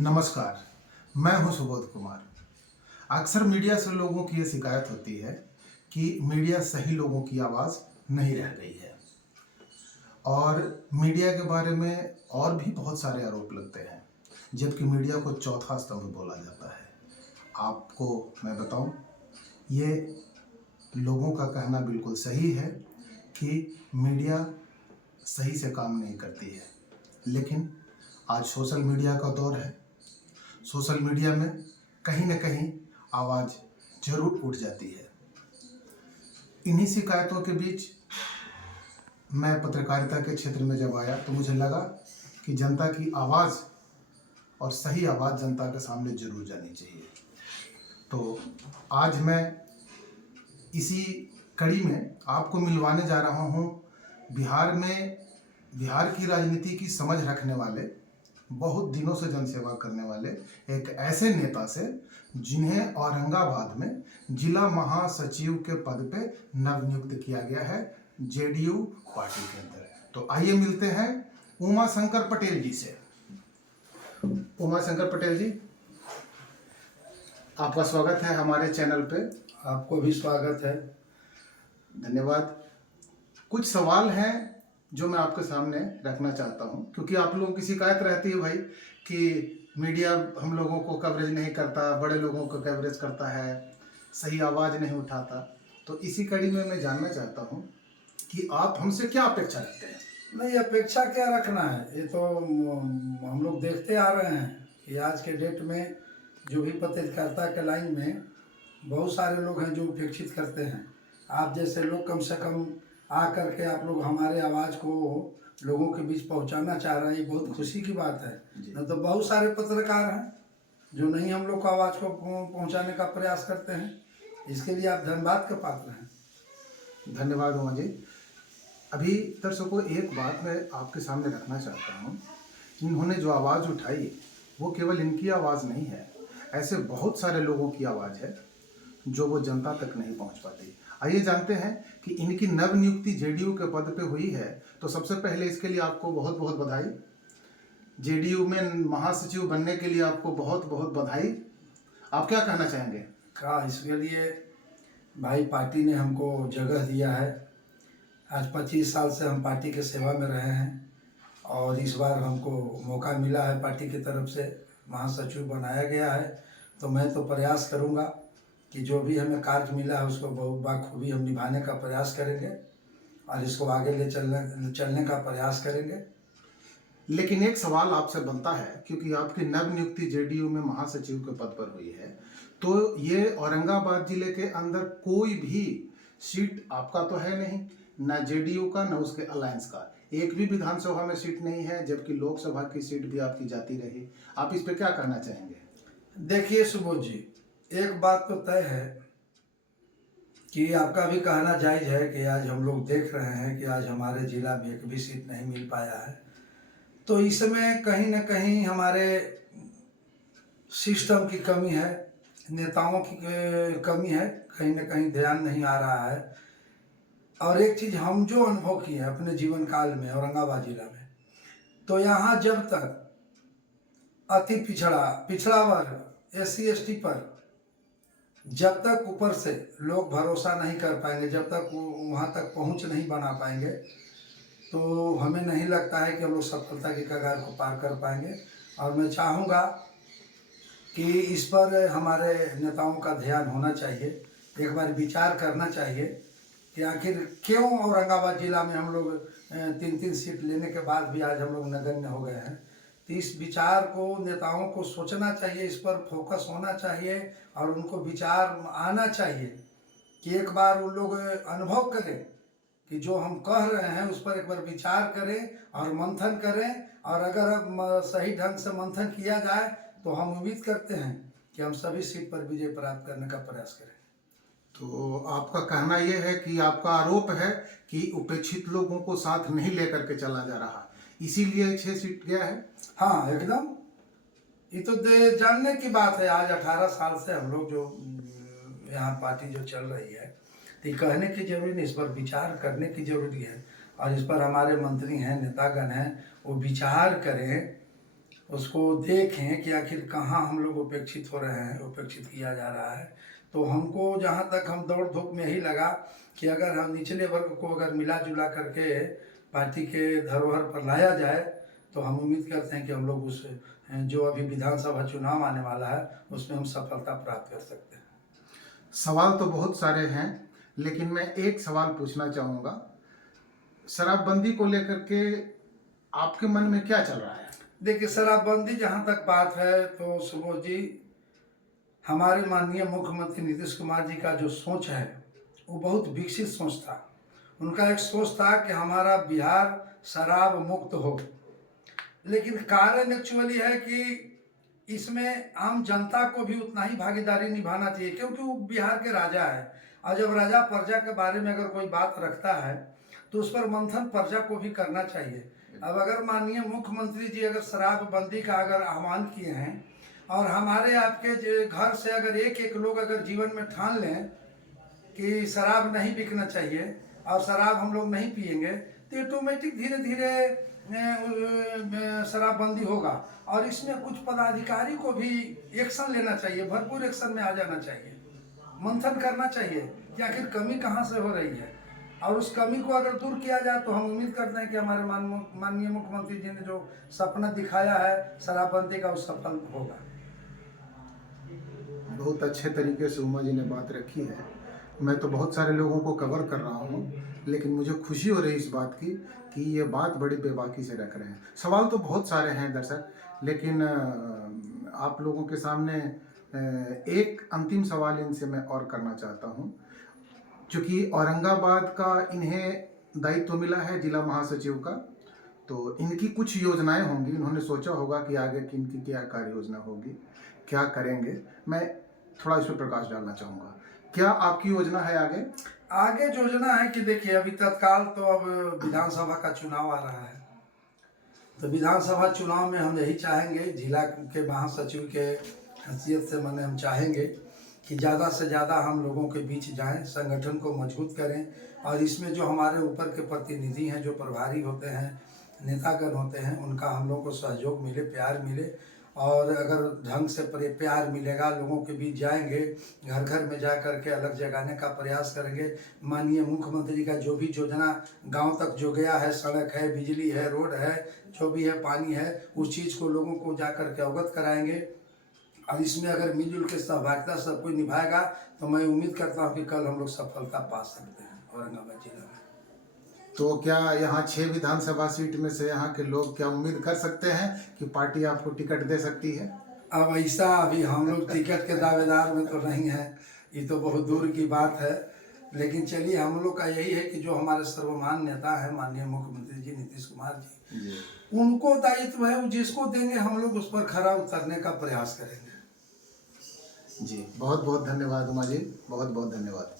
नमस्कार, मैं हूं सुबोध कुमार। अक्सर मीडिया से लोगों की ये शिकायत होती है कि मीडिया सही लोगों की आवाज़ नहीं रह गई है और मीडिया के बारे में और भी बहुत सारे आरोप लगते हैं, जबकि मीडिया को चौथा स्तंभ बोला जाता है। आपको मैं बताऊं, ये लोगों का कहना बिल्कुल सही है कि मीडिया सही से काम नहीं करती है, लेकिन आज सोशल मीडिया का दौर है। सोशल मीडिया में कहीं न कहीं आवाज़ जरूर उठ जाती है। इन्हीं शिकायतों के बीच मैं पत्रकारिता के क्षेत्र में जब आया तो मुझे लगा कि जनता की आवाज़ और सही आवाज़ जनता के सामने जरूर जानी चाहिए। तो आज मैं इसी कड़ी में आपको मिलवाने जा रहा हूँ बिहार की राजनीति की समझ रखने वाले, बहुत दिनों से जनसेवा करने वाले एक ऐसे नेता से जिन्हें औरंगाबाद में जिला महासचिव के पद पे नवनियुक्त किया गया है जेडीयू पार्टी के अंदर। तो आइए मिलते हैं उमा शंकर पटेल जी से। उमा शंकर पटेल जी, आपका स्वागत है हमारे चैनल पे। आपको भी स्वागत है। धन्यवाद। कुछ सवाल हैं जो मैं आपके सामने रखना चाहता हूं, क्योंकि आप लोगों की शिकायत रहती है भाई कि मीडिया हम लोगों को कवरेज नहीं करता, बड़े लोगों को कवरेज करता है, सही आवाज़ नहीं उठाता। तो इसी कड़ी में मैं जानना चाहता हूं कि आप हमसे क्या अपेक्षा रखते हैं? नहीं, अपेक्षा क्या रखना है, ये तो हम लोग देखते आ रहे हैं कि आज के डेट में जो भी पत्रकारिता के लाइन में बहुत सारे लोग हैं जो उपेक्षित करते हैं। आप जैसे लोग कम से कम आ करके आप लोग हमारे आवाज़ को लोगों के बीच पहुंचाना चाह रहे हैं, ये बहुत खुशी की बात है। न तो बहुत सारे पत्रकार हैं जो नहीं हम लोग को आवाज़ को पहुंचाने का प्रयास करते हैं। इसके लिए आप धन्यवाद के पात्र हैं। धन्यवाद उमा जी। अभी दर्शकों, एक बात मैं आपके सामने रखना चाहता हूँ। इन्होंने जो आवाज़ उठाई वो केवल इनकी आवाज़ नहीं है, ऐसे बहुत सारे लोगों की आवाज़ है जो वो जनता तक नहीं पहुँच पाती। आइए जानते हैं कि इनकी नवनियुक्ति जेडीयू के पद पे हुई है। तो सबसे पहले इसके लिए आपको बहुत बहुत बधाई। जेडीयू में महासचिव बनने के लिए आपको बहुत बहुत बधाई। आप क्या कहना चाहेंगे? का इसके लिए भाई पार्टी ने हमको जगह दिया है। आज 25 साल से हम पार्टी के सेवा में रहे हैं और इस बार हमको मौका मिला है, पार्टी की तरफ से महासचिव बनाया गया है। तो मैं तो प्रयास करूंगा कि जो भी हमें कार्य मिला है उसको बहुत बाखूबी हम निभाने का प्रयास करेंगे और इसको आगे ले चलने का प्रयास करेंगे। लेकिन एक सवाल आपसे बनता है, क्योंकि आपकी नवनियुक्ति जेडीयू में महासचिव के पद पर हुई है, तो ये औरंगाबाद जिले के अंदर कोई भी सीट आपका तो है नहीं, ना जेडीयू का ना उसके अलायंस का। एक भी विधानसभा में सीट नहीं है, जबकि लोकसभा की सीट भी आपकी जाती रही। आप इस पे क्या कहना चाहेंगे? देखिए सुबोध जी, एक बात तो तय है कि आपका भी कहना जायज़ है कि आज हम लोग देख रहे हैं कि आज हमारे जिला में एक भी सीट नहीं मिल पाया है। तो इसमें कहीं ना कहीं हमारे सिस्टम की कमी है, नेताओं की कमी है, कहीं ना कहीं ध्यान नहीं आ रहा है। और एक चीज़ हम जो अनुभव किए हैं अपने जीवन काल में औरंगाबाद जिला में, तो यहाँ जब तक अति पिछड़ा वर्ग SC ST पर जब तक ऊपर से लोग भरोसा नहीं कर पाएंगे, जब तक वो वहाँ तक पहुँच नहीं बना पाएंगे, तो हमें नहीं लगता है कि हम लोग सफलता की कगार को पार कर पाएंगे। और मैं चाहूँगा कि इस पर हमारे नेताओं का ध्यान होना चाहिए, एक बार विचार करना चाहिए कि आखिर क्यों औरंगाबाद जिला में हम लोग 3-3 सीट लेने के बाद भी आज हम लोग नगण्य हो गए हैं। तो इस विचार को नेताओं को सोचना चाहिए, इस पर फोकस होना चाहिए और उनको विचार आना चाहिए कि एक बार उन लोग अनुभव करें कि जो हम कह रहे हैं उस पर एक बार विचार करें और मंथन करें। और अगर सही ढंग से मंथन किया जाए तो हम उम्मीद करते हैं कि हम सभी सीट पर विजय प्राप्त करने का प्रयास करें। तो आपका कहना यह है कि आपका आरोप है कि उपेक्षित लोगों को साथ नहीं लेकर के चला जा रहा, इसीलिए 6 सीट गया है। हाँ एकदम, ये तो जानने की बात है। आज 18 साल से हम लोग जो यहाँ पार्टी जो चल रही है, तो कहने की जरूरी नहीं, इस पर विचार करने की जरूरी है। और इस पर हमारे मंत्री हैं, नेतागण हैं, वो विचार करें उसको देखें कि आखिर कहाँ हम लोग उपेक्षित हो रहे हैं, उपेक्षित किया जा रहा है। तो हमको जहाँ तक हम दौड़ धूप में ही लगा कि अगर हम निचले वर्ग को अगर मिला जुला करके पार्टी के धरोहर पर लाया जाए तो हम उम्मीद करते हैं कि हम लोग उस जो अभी विधानसभा चुनाव आने वाला है उसमें हम सफलता प्राप्त कर सकते हैं। सवाल तो बहुत सारे हैं, लेकिन मैं एक सवाल पूछना चाहूँगा। शराबबंदी को लेकर के आपके मन में क्या चल रहा है? देखिए, शराबबंदी जहाँ तक बात है तो सुबोध जी, हमारे माननीय मुख्यमंत्री नीतीश कुमार जी का जो सोच है वो बहुत विकसित सोच था। उनका एक सोच था कि हमारा बिहार शराब मुक्त हो, लेकिन कारण एक्चुअली है कि इसमें आम जनता को भी उतना ही भागीदारी निभाना चाहिए, क्योंकि वो बिहार के राजा है। और जब राजा प्रजा के बारे में अगर कोई बात रखता है तो उस पर मंथन प्रजा को भी करना चाहिए। अब अगर माननीय मुख्यमंत्री जी अगर शराबबंदी का अगर आह्वान किए हैं और हमारे आपके घर से अगर एक लोग अगर जीवन में ठान लें कि शराब नहीं बिकना चाहिए और शराब हम लोग नहीं पिएंगे, तो ऑटोमेटिक धीरे धीरे शराबबंदी होगा। और इसमें कुछ पदाधिकारी को भी एक्शन लेना चाहिए, भरपूर एक्शन में आ जाना चाहिए, मंथन करना चाहिए कि आखिर कमी कहाँ से हो रही है, और उस कमी को अगर दूर किया जाए तो हम उम्मीद करते हैं कि हमारे माननीय मुख्यमंत्री जी ने जो सपना दिखाया है शराबबंदी का, वो सफल होगा। बहुत अच्छे तरीके से उमा जी ने बात रखी है। मैं तो बहुत सारे लोगों को कवर कर रहा हूँ, लेकिन मुझे खुशी हो रही इस बात की कि ये बात बड़ी बेबाकी से रख रहे हैं। सवाल तो बहुत सारे हैं दर्शक, लेकिन आप लोगों के सामने एक अंतिम सवाल इनसे मैं और करना चाहता हूँ। चूँकि औरंगाबाद का इन्हें दायित्व मिला है जिला महासचिव का, तो इनकी कुछ योजनाएं होंगी, इन्होंने सोचा होगा कि आगे की इनकी क्या कार्य योजना होगी, क्या करेंगे। मैं थोड़ा इस पर प्रकाश डालना चाहूँगा। क्या आपकी योजना है आगे? आगे योजना है कि देखिए, अभी तत्काल तो अब विधानसभा का चुनाव आ रहा है, तो विधानसभा चुनाव में हम यही चाहेंगे, जिला के महासचिव के हैसियत से मैंने हम चाहेंगे कि ज़्यादा से ज़्यादा हम लोगों के बीच जाएं, संगठन को मजबूत करें, और इसमें जो हमारे ऊपर के प्रतिनिधि हैं, जो प्रभारी होते हैं, नेतागण होते हैं, उनका हम लोगों को सहयोग मिले, प्यार मिले। और अगर ढंग से प्यार मिलेगा, लोगों के बीच जाएंगे, घर घर में जा कर के अलग जगाने का प्रयास करेंगे। माननीय मुख्यमंत्री का जो भी योजना गांव तक जो गया है, सड़क है, बिजली है, रोड है, जो भी है, पानी है, उस चीज़ को लोगों को जा कर के अवगत कराएंगे। और इसमें अगर मिलजुल के सहभागिता सब कोई निभाएगा तो मैं उम्मीद करता हूँ कि कल हम लोग सफलता पा सकते हैं औरंगाबाद जिला में। तो क्या यहाँ 6 विधानसभा सीट में से यहाँ के लोग क्या उम्मीद कर सकते हैं कि पार्टी आपको टिकट दे सकती है? अब ऐसा अभी हम लोग टिकट के दावेदार में तो नहीं है, ये तो बहुत दूर की बात है। लेकिन चलिए, हम लोग का यही है कि जो हमारे सर्वमान्य नेता है माननीय मुख्यमंत्री जी नीतीश कुमार जी, उनको दायित्व है, वो जिसको देंगे हम लोग उस पर खरा उतरने का प्रयास करेंगे। जी, बहुत बहुत धन्यवाद उमा जी, बहुत बहुत धन्यवाद।